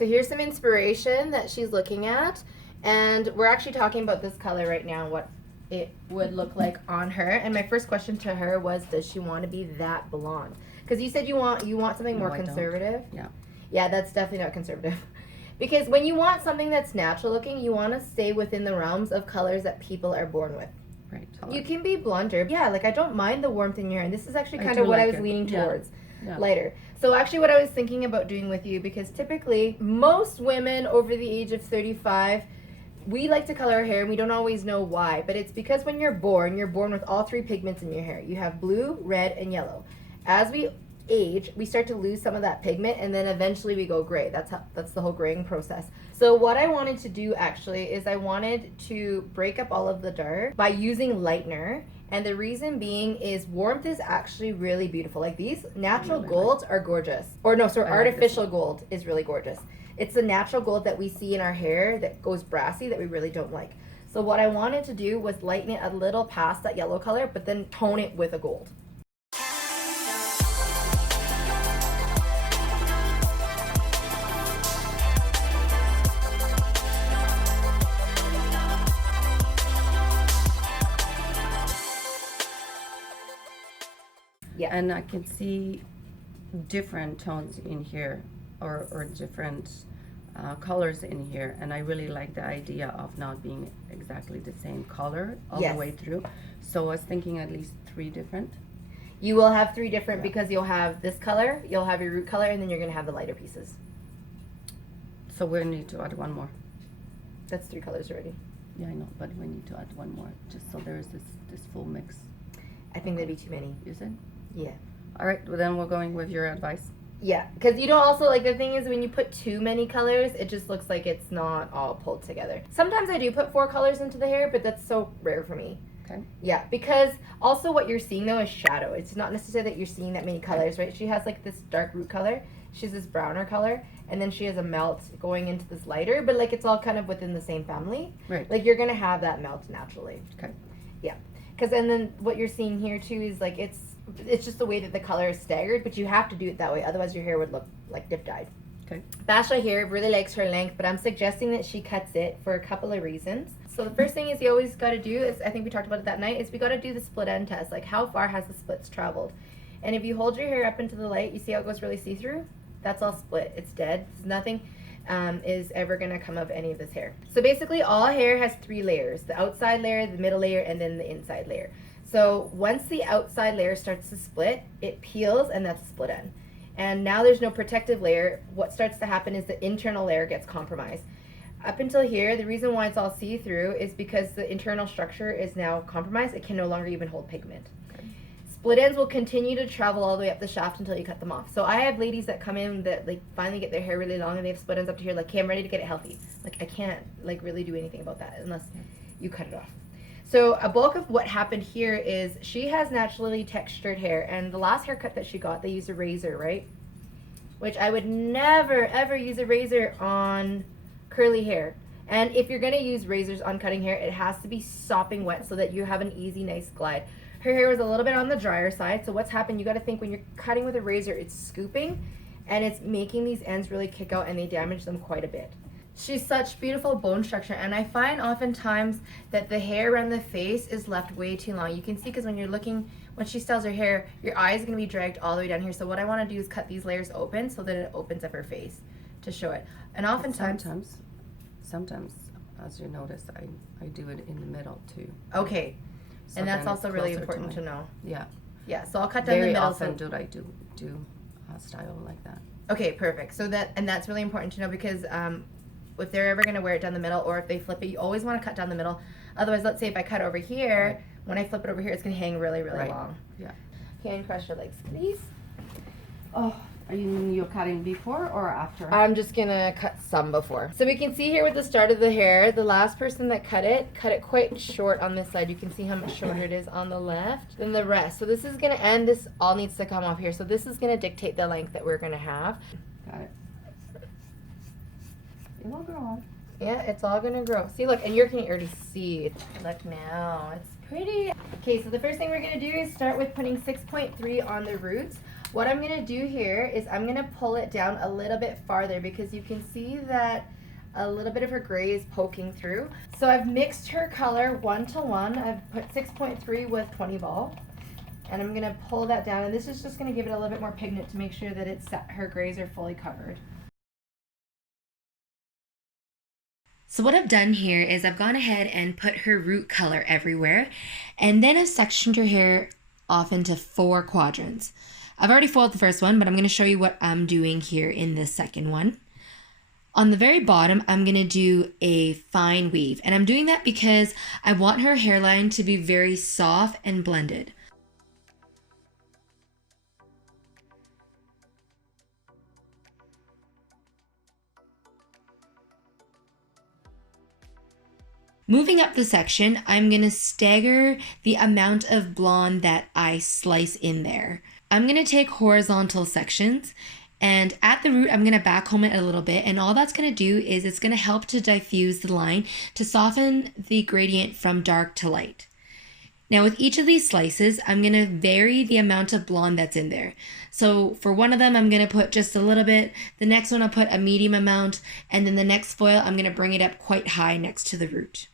So here's some inspiration that she's looking at, and we're actually talking about this color right now, what it would look like on her. And my first question to her was, does she want to be that blonde? Because you said you want something more conservative. Yeah. Yeah, that's definitely not conservative. Because when you want something that's natural looking, you want to stay within the realms of colors that people are born with. Right. You can be blonder. Yeah, like I don't mind the warmth in your hair. And this is actually kind of what I was leaning towards. Yeah. Lighter. So actually what I was thinking about doing with you, because typically most women over the age of 35, we like to color our hair and we don't always know why, but it's because when you're born with all three pigments in your hair. You have blue, red, and yellow. As we age, we start to lose some of that pigment, and then eventually we go gray. That's the whole graying process. So what I wanted to do actually is I wanted to break up all of the dark by using lightener. And the reason being is warmth is actually really beautiful. Like these natural golds are gorgeous. Or no, so artificial gold is really gorgeous. It's the natural gold that we see in our hair that goes brassy that we really don't like. So what I wanted to do was lighten it a little past that yellow color, but then tone it with a gold. Yeah. And I can see different tones in here, or different colors in here, and I really like the idea of not being exactly the same color all the way through. So I was thinking at least 3 different. You will have 3 different because you'll have this color, you'll have your root color, and then you're going to have the lighter pieces. So we need to add 1 more. That's 3 colors already. Yeah, I know, but we need to add 1 more, just so there's this full mix. I think that'd be too many. Is it? Yeah. All right, well then we're going with your advice. Yeah, because you don't also, like, the thing is when you put too many colors, it just looks like it's not all pulled together. Sometimes I do put 4 colors into the hair, but that's so rare for me. Okay. Yeah, because also what you're seeing though is shadow. It's not necessarily that you're seeing that many colors, right? She has like this dark root color, she has this browner color, and then she has a melt going into this lighter, but like it's all kind of within the same family. Right. Like you're gonna have that melt naturally. Okay. Yeah, because and then what you're seeing here too is like it's just the way that the color is staggered, but you have to do it that way, otherwise your hair would look like dip dyed. Okay. Basha here really likes her length, but I'm suggesting that she cuts it for a couple of reasons. So the first thing is you always got to do is, I think we talked about it that night, is we got to do the split end test. Like how far has the splits traveled? And if you hold your hair up into the light, you see how it goes really see-through? That's all split. It's dead. Nothing is ever going to come of any of this hair. So basically all hair has 3 layers. The outside layer, the middle layer, and then the inside layer. So once the outside layer starts to split, it peels, and that's a split end. And now there's no protective layer. What starts to happen is the internal layer gets compromised. Up until here, the reason why it's all see-through is because the internal structure is now compromised. It can no longer even hold pigment. Okay. Split ends will continue to travel all the way up the shaft until you cut them off. So I have ladies that come in that like finally get their hair really long and they have split ends up to here, like, okay, I'm ready to get it healthy. Like I can't like really do anything about that unless you cut it off. So a bulk of what happened here is she has naturally textured hair, and the last haircut that she got, they used a razor, right? Which I would never ever use a razor on curly hair. And if you're gonna use razors on cutting hair, it has to be sopping wet so that you have an easy, nice glide. Her hair was a little bit on the drier side, so what's happened, you gotta think when you're cutting with a razor, it's scooping and it's making these ends really kick out and they damage them quite a bit. She's such beautiful bone structure, and I find oftentimes that the hair around the face is left way too long. You can see because when you're looking, when she styles her hair, your eye is gonna be dragged all the way down here. So what I wanna do is cut these layers open so that it opens up her face to show it. And oftentimes, sometimes, as you notice, I do it in the middle too. Okay, So and that's then it's also really closer important to know. Yeah. Yeah, so I'll cut down the middle. Very often I do a style like that. Okay, perfect. So that's really important to know because if they're ever gonna wear it down the middle, or if they flip it, you always want to cut down the middle. Otherwise, let's say if I cut over here, right, when I flip it over here, it's gonna hang really, really long. Yeah. Okay, and cross your legs, please. Oh, are you cutting before or after? I'm just gonna cut some before. So we can see here with the start of the hair, the last person that cut it quite short on this side. You can see how much shorter it is on the left than the rest. So this is gonna end, this all needs to come off here. So this is gonna dictate the length that we're gonna have. Got it. It will grow on. Yeah, it's all gonna grow. See, look, and you can already see it. Look now, it's pretty. Okay, so the first thing we're gonna do is start with putting 6.3 on the roots. What I'm going to do here is I'm going to pull it down a little bit farther because you can see that a little bit of her gray is poking through. So I've mixed her color 1-to-1. I've put 6.3 with 20 ball. And I'm going to pull that down. And this is just going to give it a little bit more pigment to make sure that her grays are fully covered. So what I've done here is I've gone ahead and put her root color everywhere. And then I've sectioned her hair off into 4 quadrants. I've already foiled the first one, but I'm going to show you what I'm doing here in the second one. On the very bottom, I'm going to do a fine weave. And I'm doing that because I want her hairline to be very soft and blended. Moving up the section, I'm going to stagger the amount of blonde that I slice in there. I'm going to take horizontal sections, and at the root, I'm going to backcomb it a little bit, and all that's going to do is it's going to help to diffuse the line to soften the gradient from dark to light. Now with each of these slices, I'm going to vary the amount of blonde that's in there. So for one of them, I'm going to put just a little bit. The next one, I'll put a medium amount, and then the next foil, I'm going to bring it up quite high next to the root.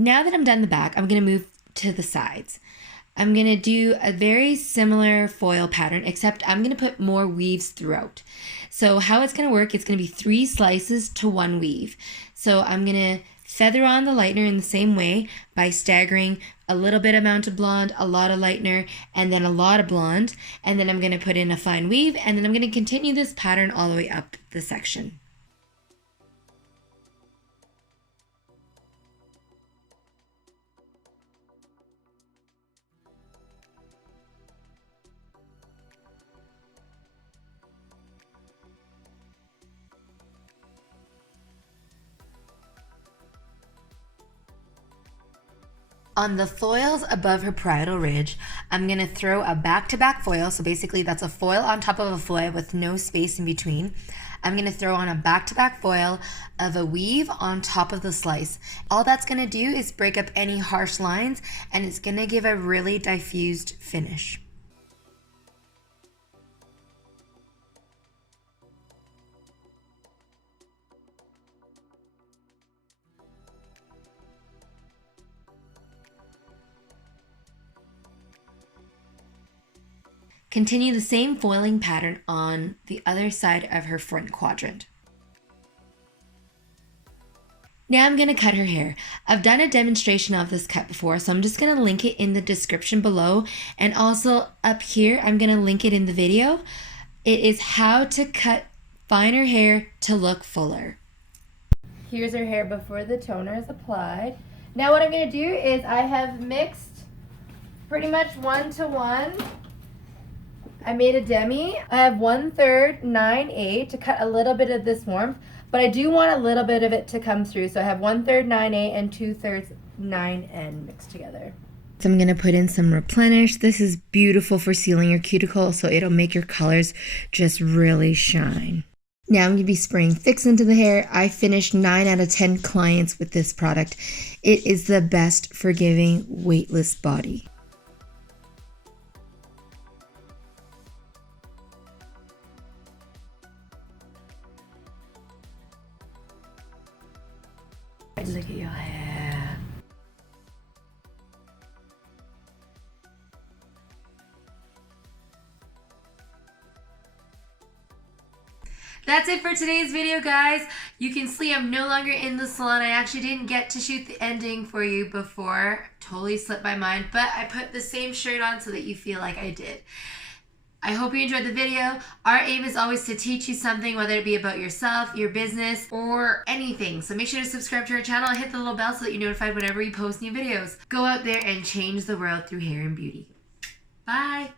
Now that I'm done the back, I'm going to move to the sides. I'm going to do a very similar foil pattern, except I'm going to put more weaves throughout. So how it's going to work, it's going to be 3 slices to 1 weave. So I'm going to feather on the lightener in the same way by staggering a little bit amount of blonde, a lot of lightener, and then a lot of blonde. And then I'm going to put in a fine weave, and then I'm going to continue this pattern all the way up the section. On the foils above her parietal ridge, I'm going to throw a back-to-back foil. So basically that's a foil on top of a foil with no space in between. I'm going to throw on a back-to-back foil of a weave on top of the slice. All that's going to do is break up any harsh lines, and it's going to give a really diffused finish. Continue the same foiling pattern on the other side of her front quadrant. Now I'm going to cut her hair. I've done a demonstration of this cut before, so I'm just going to link it in the description below, and also up here I'm going to link it in the video. It is how to cut finer hair to look fuller. Here's her hair before the toner is applied. Now what I'm going to do is I have mixed pretty much 1-to-1. I made a demi. I have 1/3 9/8 to cut a little bit of this warmth, but I do want a little bit of it to come through. So I have 1/3 9/8 and 2/3 9N mixed together. So I'm going to put in some replenish. This is beautiful for sealing your cuticle, so it'll make your colors just really shine. Now I'm going to be spraying Fix into the hair. I finished 9 out of 10 clients with this product. It is the best for giving weightless body. Look at your hair. That's it for today's video, guys. You can see I'm no longer in the salon. I actually didn't get to shoot the ending for you before. Totally slipped my mind, but I put the same shirt on so that you feel like I did. I hope you enjoyed the video. Our aim is always to teach you something, whether it be about yourself, your business, or anything. So make sure to subscribe to our channel and hit the little bell so that you're notified whenever we post new videos. Go out there and change the world through hair and beauty. Bye.